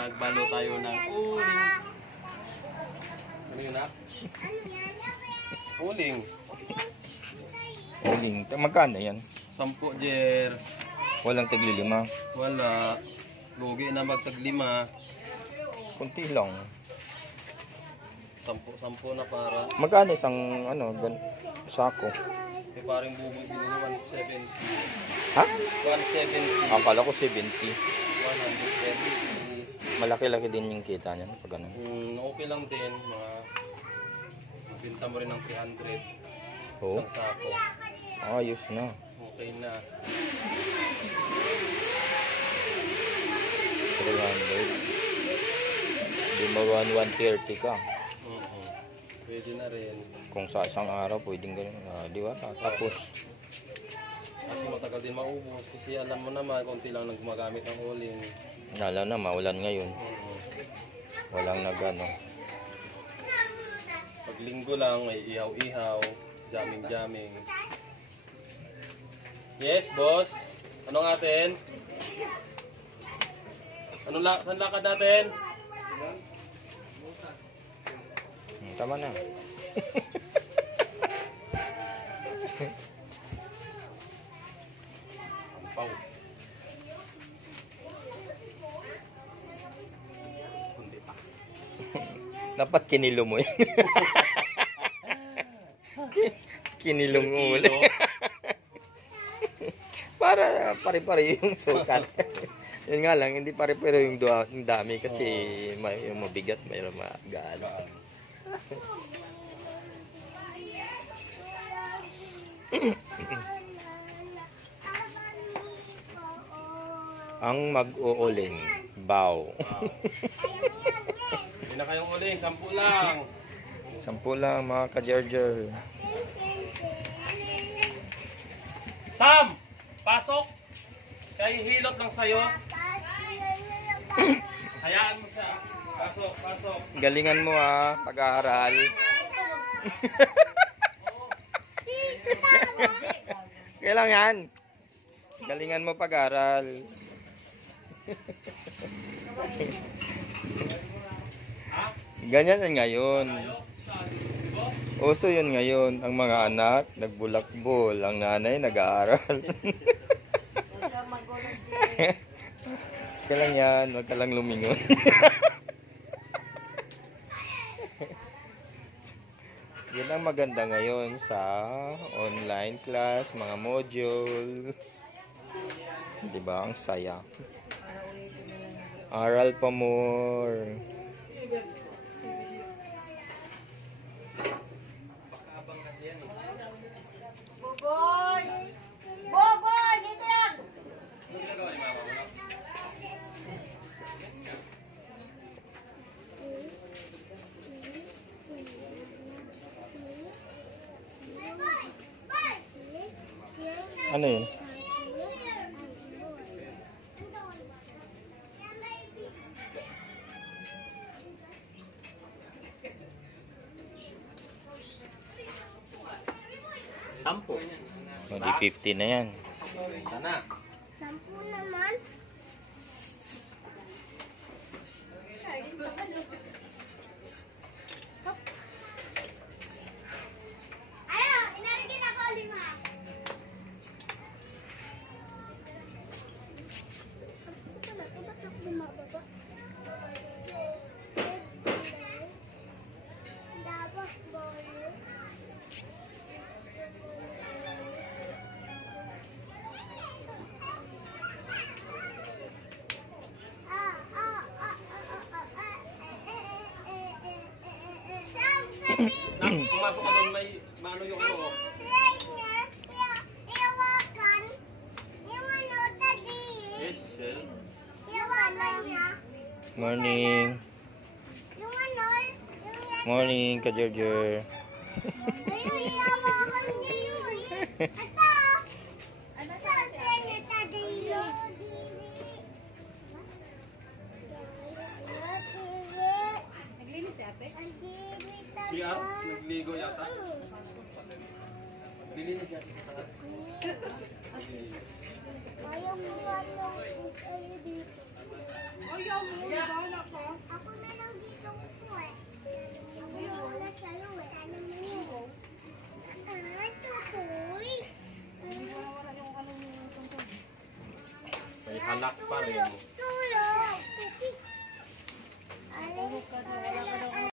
Magbalo tayo ng uling. Ano yun, ha? Uling. Uling. Magkano yan? 10, Jer. Walang tigli 5. Wala. Lugi na magtag-5. Kunti lang. 10 na para. Magkano isang sako? May paring buboy din naman 170. Ha? 170. Akala ko 70. 170. Malaki-laki din yung kita niyan pag ganun. Okay lang din. Magbinta mo rin ng 300. Oh. Isang sako. Ayos na. Okay na. 300. Di ba 130 ka? Pwede na rin. Kung sa isang araw pwedeng ganun. Di ba? Tapos kasi matagal din maubos. Kasi alam mo naman, konti lang nang gumagamit ng uling. lalo na maulan ngayon. Walang nagano. Pag linggo lang, may ihaw-ihaw. Jamming-jamming. Yes, boss. Anong atin? Saan lakad natin? Tama na. Ampaw. Kundi pa. Dapat kinilo mo yun. Kinilong ulit. Para pare-pare yung sukat. Yun nga lang, hindi pare-pare yung dami kasi yung mabigat, mayroon magaan. Ang mag-uuling, bow. Hindi na kayong uling, 10 lang. 10 lang mga ka-Gerger. Sam! Pasok! Kaya hilot lang sa'yo. Hayaan mo siya. Pasok, pasok. Galingan mo pag-aaral. Kailang yan. Galingan mo pag-aaral. Ganyan yan ngayon. Uso yun ngayon. Ang mga anak, nagbulakbol. Ang nanay, nag-aaral. Kailang yan. Huwag ka lang lumingon. Yan ang maganda ngayon sa online class, mga modules. Diba? Ang saya. Aral pa more. Boboy! Boboy! Dito yan! Ano yun? Sampo. Di 50 na yan. Sana. 10 naman. Ayaw, inarigin ako 5. Ba't ako bumababa? Dapat boy. Pumasok ka doon, may maano yung ano. Yes, sir. Morning. Morning, ka-Gerger. Naglinis si ate? CR, nagligo yata. Dilinis siya. Ayaw mo ba lang dito? Ayaw mo ba lang anak pa rin. Tulong! Tulong! Tulong!